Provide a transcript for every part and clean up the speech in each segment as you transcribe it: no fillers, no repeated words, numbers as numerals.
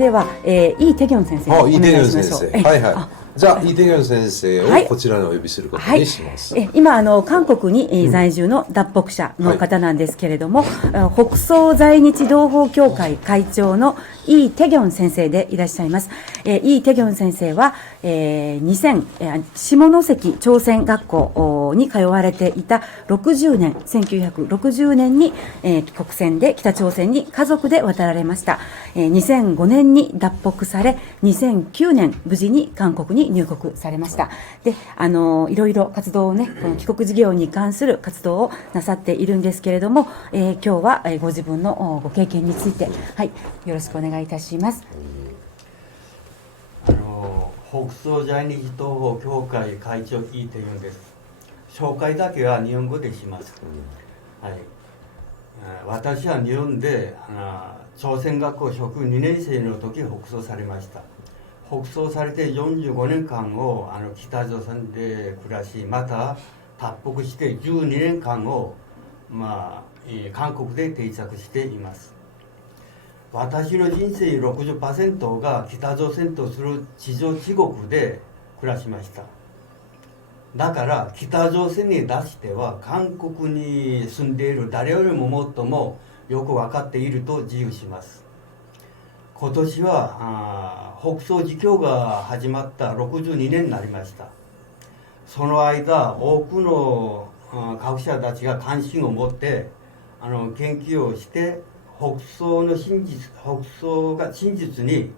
では、イ・テギョン先生、お願いしましょう。はいはい。じゃあ、イ・テギョン先生をこちらにお呼びすることにします。今、韓国に在住の脱北者の方なんですけれども、北総在日同胞協会会長のイ・テギョン先生でいらっしゃいます。イ・テギョン先生は、下関朝鮮学校に通われていた1960年に、国船で北朝鮮に家族で渡られました。2005年に脱北され、2009年無事に韓国に入国されました。で、いろいろ活動をね、この帰国事業に関する活動をなさっているんですけれども、今日はご自分のご経験について、はい、よろしくお願いいたします。北総在日同胞協会会長イ・テギョンです。紹介だけは日本語でします。はい、私は日本で朝鮮学校職2年生の時北総されました。北総されて45年間を北朝鮮で暮らし、また脱北して12年間を、韓国で定着しています。私の人生 60% が北朝鮮とする地上地獄で暮らしました。だから北朝鮮に出しては韓国に住んでいる誰よりももっともよく分かっていると自由します。今年は北総自供が始まった62年になりました。その間多くの学者たちが関心を持って研究をして北総が真実に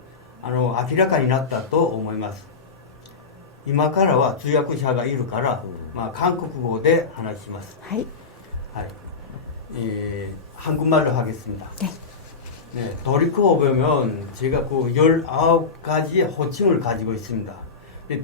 明らかになったと思います。今からは通訳者がいるから、韓国語で話します。はい。はい。한국말로 하겠습니다. 네, 돌이켜 보면 제가 그 19가지의 호칭을 가지고 있습니다.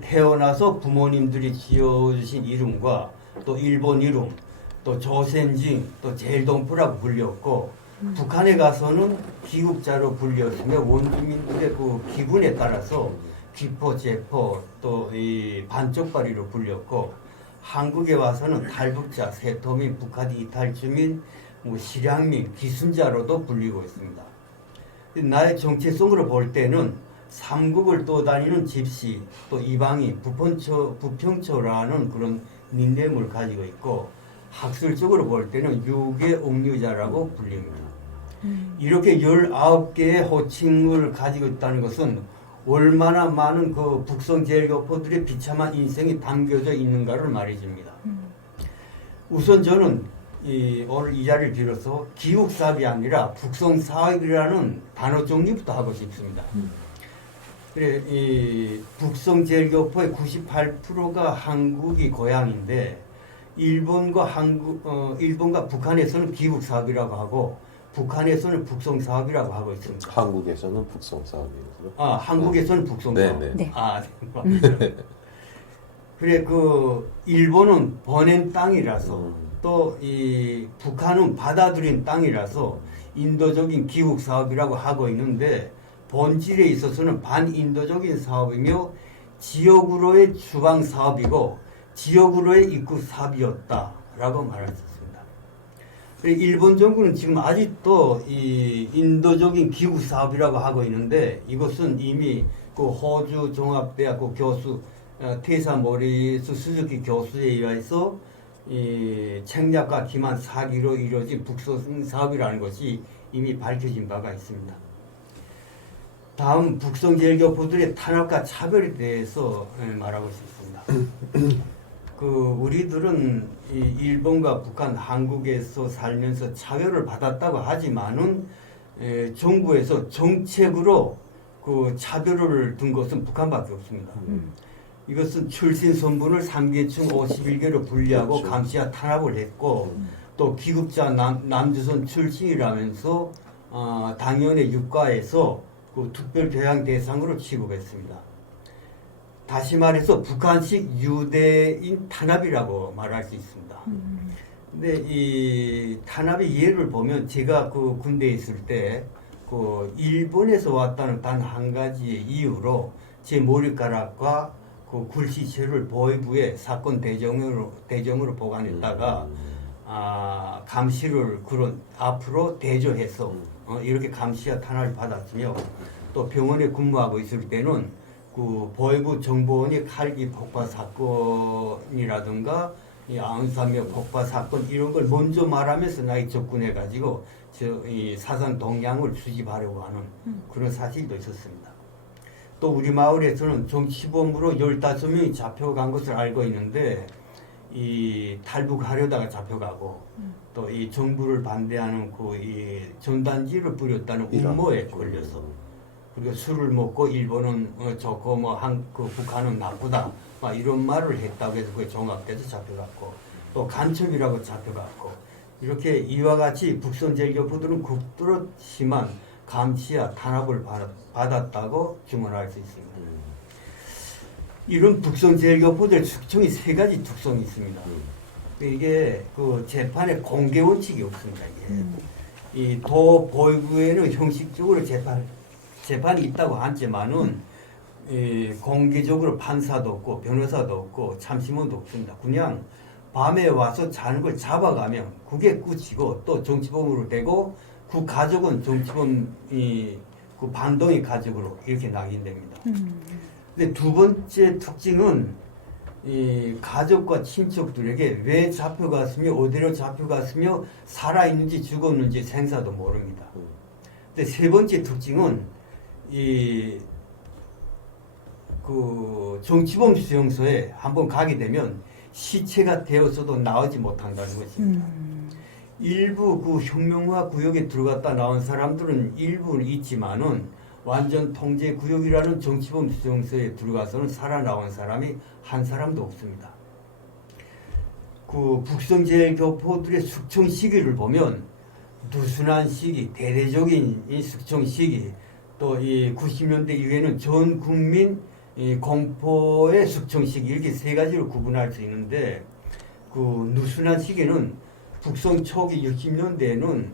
태어나서 부모님들이 지어주신 이름과 또 일본 이름, 또 조센징, 또 제일동포라고 불렸고, 북한에 가서는 귀국자로 불렸으며 원주민들의 그 기분에 따라서 귀포, 제포, 또 이 반쪽발이로 불렸고, 한국에 와서는 탈북자, 세토민, 북한 이탈주민, 실향민, 기순자로도 불리고 있습니다. 나의 정체성으로 볼 때는 삼국을 떠다니는 집시, 또 이방인, 부평초라는 그런 닉네임을 가지고 있고, 학술적으로 볼 때는 유괴 옥류자라고 불립니다. 이렇게 19개의 호칭을 가지고 있다는 것은 얼마나 많은 그 북성 제일교포들의 비참한 인생이 담겨져 있는가를 말해줍니다. 우선 저는 오늘 이 자리를 빌어서 기국사업이 아니라 북성사업이라는 단어 정리부터 하고 싶습니다. 그래, 이 북성 제일교포의 98%가 한국이 고향인데 일본과 북한에서는 기국사업이라고 하고 북한에서는 북성사업이라고 하고 있습니다. 한국에서는 북성사업이에요. 한국에서는 북성사업. 네. 그래 그 일본은 보낸 땅이라서 또 이 북한은 받아들인 땅이라서 인도적인 기국 사업이라고 하고 있는데 본질에 있어서는 반인도적인 사업이며 지역으로의 주방 사업이고 지역으로의 입국 사업이었다라고 말할 수 있습니다. 일본 정부는 지금 아직도 이 인도적인 기국 사업이라고 하고 있는데 이것은 이미 그 호주 종합대학교 교수 테사 모리스 스즈키 교수에 의해서 이 책략과 기만 사기로 이루어진 북성 사업이라는 것이 이미 밝혀진 바가 있습니다. 다음 북성 제일교포들의 탄압과 차별에 대해서 말하고 싶습니다. 우리들은 이 일본과 북한, 한국에서 살면서 차별을 받았다고 하지만은 정부에서 정책으로 그 차별을 둔 것은 북한밖에 없습니다. 이것은 출신 선분을 3계층 51개로 분리하고 그렇죠. 감시와 탄압을 했고 또 기급자 남조선 출신이라면서 당연의 육가에서 그 특별 교양 대상으로 취급했습니다. 다시 말해서 북한식 유대인 탄압이라고 말할 수 있습니다. 근데 이 탄압의 예를 보면 제가 그 군대에 있을 때 그 일본에서 왔다는 단 한 가지의 이유로 제 머리카락과 그 굴시체를 보위부에 사건 대정으로 보관했다가 감시를 앞으로 대조해서 이렇게 감시와 탄압을 받았으며 또 병원에 근무하고 있을 때는 그 보이부 정보원이 칼기 폭파 사건이라든가 이 아웅산명 폭파 사건 이런 걸 먼저 말하면서 나에 접근해 가지고 이 사상 동향을 수집하려고 하는 그런 사실도 있었습니다. 또 우리 마을에서는 정치범으로 15명이 잡혀간 것을 알고 있는데 이 탈북하려다가 잡혀가고 또 이 정부를 반대하는 그 이 전단지를 뿌렸다는 음모에 걸려서 그리고 술을 먹고 일본은 좋고 그 북한은 나쁘다 막 이런 말을 했다고 해서 그게 종합돼서 잡혀갔고 또 간첩이라고 잡혀갔고 이렇게 이와 같이 북선 재교포들은 극도로 심한 감시와 탄압을 받았다고 증언할 수 있습니다. 이런 북선 재교포들 특징이 세 가지 특성이 있습니다. 이게 그 재판에 공개 원칙이 없습니다. 이게 이 도 보이부에는 형식적으로 재판이 있다고 하지만은 공개적으로 판사도 없고 변호사도 없고 참심원도 없습니다. 그냥 밤에 와서 자는 걸 잡아가면 그게 끝이고 또 정치범으로 되고 그 가족은 정치범 그 반동의 가족으로 이렇게 낙인됩니다. 근데 두 번째 특징은 이 가족과 친척들에게 왜 잡혀갔으며 어디로 잡혀갔으며 살아있는지 죽었는지 생사도 모릅니다. 근데 세 번째 특징은 이 그 정치범 수용소에 한번 가게 되면 시체가 되어서도 나오지 못한다는 것입니다. 일부 그 혁명화 구역에 들어갔다 나온 사람들은 일부는 있지만은 완전 통제 구역이라는 정치범 수용소에 들어가서는 살아나온 사람이 한 사람도 없습니다. 그 북성재교포들의 숙청 시기를 보면 누순한 시기, 대대적인 이 숙청 시기, 또 이 90년대 이후에는 전 국민 이 공포의 숙청 시기 이렇게 세 가지로 구분할 수 있는데 그 누순한 시기는 북성 초기 60년대에는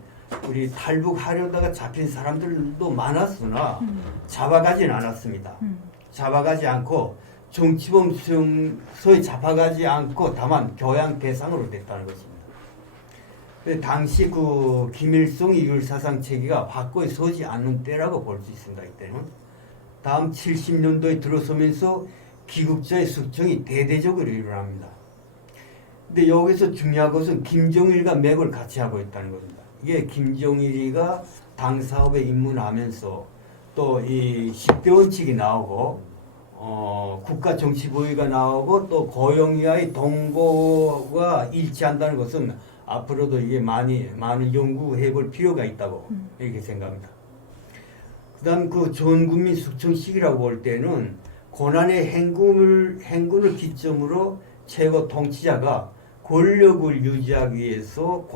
우리 탈북하려다가 잡힌 사람들도 많았으나 잡아가진 않았습니다. 잡아가지 않고 정치범 수용소에 잡아가지 않고 다만 교양 대상으로 됐다는 것입니다. 당시 그 김일성 이율사상 체계가 확고히 서지 않는 때라고 볼 수 있습니다. 이때는. 다음 70년도에 들어서면서 기국자의 숙청이 대대적으로 일어납니다. 근데 여기서 중요한 것은 김정일과 맥을 같이 하고 있다는 겁니다. 이게 김정일이가 당 사업에 입문하면서 또 이 10대 원칙이 나오고 국가 정치 보위가 나오고 또 고용위와의 동고가 일치한다는 것은 앞으로도 이게 많은 연구해 볼 필요가 있다고 이렇게 생각합니다. 그다음 그 전국민 숙청 시기라고 볼 때는 고난의 행군을 기점으로 최고 통치자가 권력을 유지하기 위해서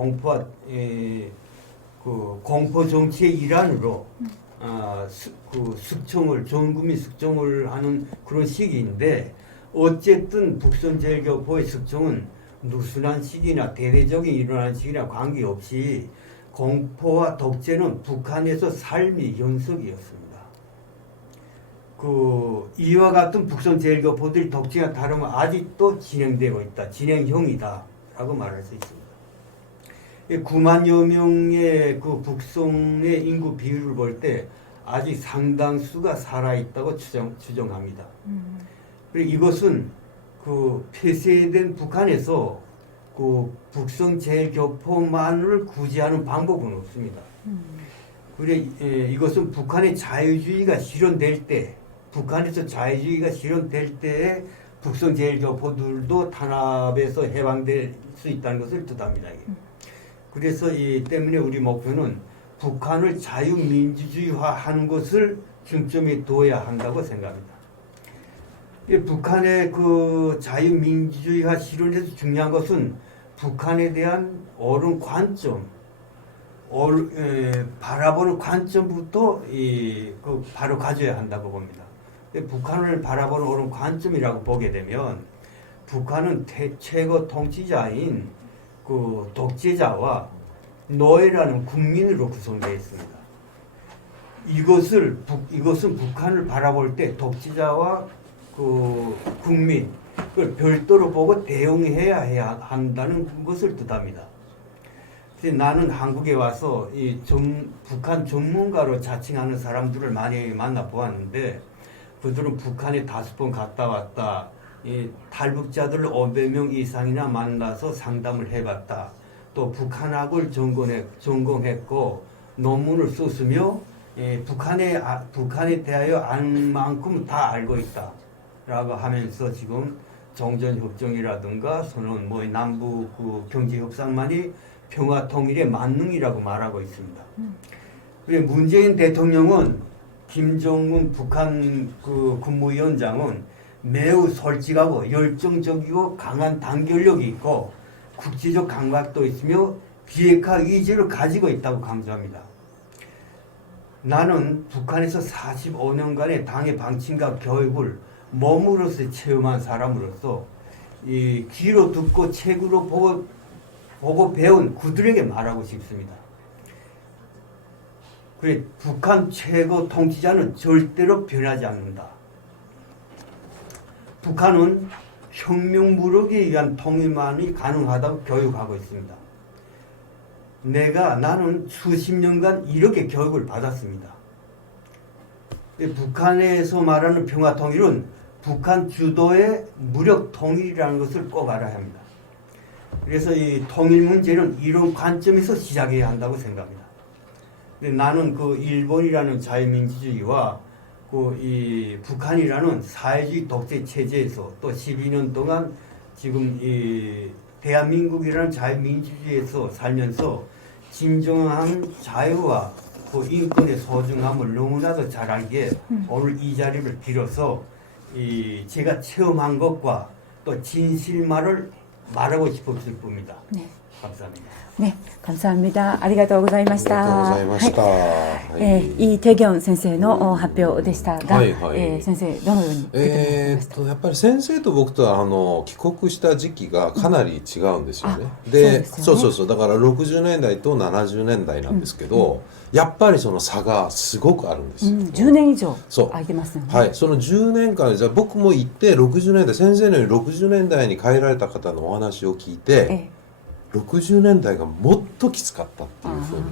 공포 정치의 일환으로 그 숙청을 전국민 숙청을 하는 그런 시기인데 어쨌든 북선재교포의 숙청은 누순한 시기나 대대적인 일어나는 시기나 관계없이 공포와 독재는 북한에서 삶의 연속이었습니다. 그 이와 같은 북선재교포들이 독재가 다르면 아직도 진행되고 있다, 진행형이다라고 말할 수 있습니다. 9만여 명의 그 북성의 인구 비율을 볼 때 아직 상당수가 살아있다고 추정합니다. 그리고 이것은 그 폐쇄된 북한에서 그 북성 재교포만을 구제하는 방법은 없습니다. 그리고 이것은 북한의 자유주의가 실현될 때, 북한에서 자유주의가 실현될 때에 북성 재교포들도 탄압에서 해방될 수 있다는 것을 뜻합니다. 그래서 이 때문에 우리 목표는 북한을 자유민주주의화하는 것을 중점에 둬야 한다고 생각합니다. 북한의 그 자유민주주의화 실현에서 중요한 것은 북한에 대한 옳은 관점, 바라보는 관점부터 바로 가져야 한다고 봅니다. 북한을 바라보는 옳은 관점이라고 보게 되면 북한은 최고 통치자인 그 독재자와 노예라는 국민으로 구성되어 있습니다. 이것은 북한을 바라볼 때 독재자와 그 국민 그걸 별도로 보고 대응해야 한다는 것을 뜻합니다. 그래서 나는 한국에 와서 북한 전문가로 자칭하는 사람들을 많이 만나 보았는데 그들은 북한에 5번 갔다 왔다. 이 탈북자들 500명 이상이나 만나서 상담을 해봤다. 또 북한학을 전공했고 논문을 썼으며 북한에 대하여 안 만큼 다 알고 있다. 라고 하면서 지금 정전협정이라든가 선언, 남북 경제협상만이 평화 통일의 만능이라고 말하고 있습니다. 그리고 문재인 대통령은 김정은 북한 국무위원장은 매우 솔직하고 열정적이고 강한 단결력이 있고 국제적 감각도 있으며 비핵화 의지를 가지고 있다고 강조합니다. 나는 북한에서 45년간의 당의 방침과 교육을 몸으로서 체험한 사람으로서 이 귀로 듣고 책으로 보고 배운 그들에게 말하고 싶습니다. 그래, 북한 최고 통치자는 절대로 변하지 않는다. 북한은 혁명무력에 의한 통일만이 가능하다고 교육하고 있습니다. 나는 수십 년간 이렇게 교육을 받았습니다. 북한에서 말하는 평화 통일은 북한 주도의 무력 통일이라는 것을 꼭 알아야 합니다. 그래서 이 통일 문제는 이런 관점에서 시작해야 한다고 생각합니다. 근데 나는 일본이라는 자유민주주의와 이 북한이라는 사회주의 독재 체제에서 또 12년 동안 지금 이 대한민국이라는 자유민주주의에서 살면서 진정한 자유와 인권의 소중함을 너무나도 잘 알기에 오늘 이 자리를 빌어서 제가 체험한 것과 또 진실만을 말하고 싶었을 뿐입니다. 네. 감사합니다. 네, 감사합니다. ありがとうございましありがとうごた。ざいました。イ・テギョン先生の発表でしたが、はいはい先生どのように受け止められました？やっぱり先生と僕とは帰国した時期がかなり違うんですよね。そうだから60年代と70年代なんですけど、やっぱりその差がすごくあるんですよ。10年以上空いてますよね。はい、その10年間じゃあ僕も行って60年代先生のように60年代に帰られた方のお話を聞いて、60年代がもっときつかったっていうふうに。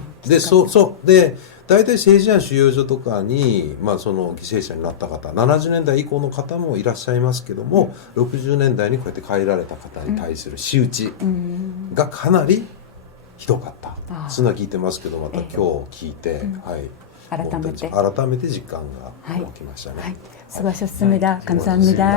で大体政治案収容所とかに、その犠牲者になった方70年代以降の方もいらっしゃいますけども、60年代にこうやって帰られた方に対する仕打ちがかなりひどかった。そんな聞いてますけど、また今日聞いて、改めて実感が湧きましたね。수고하셨습니다. 감사합니다.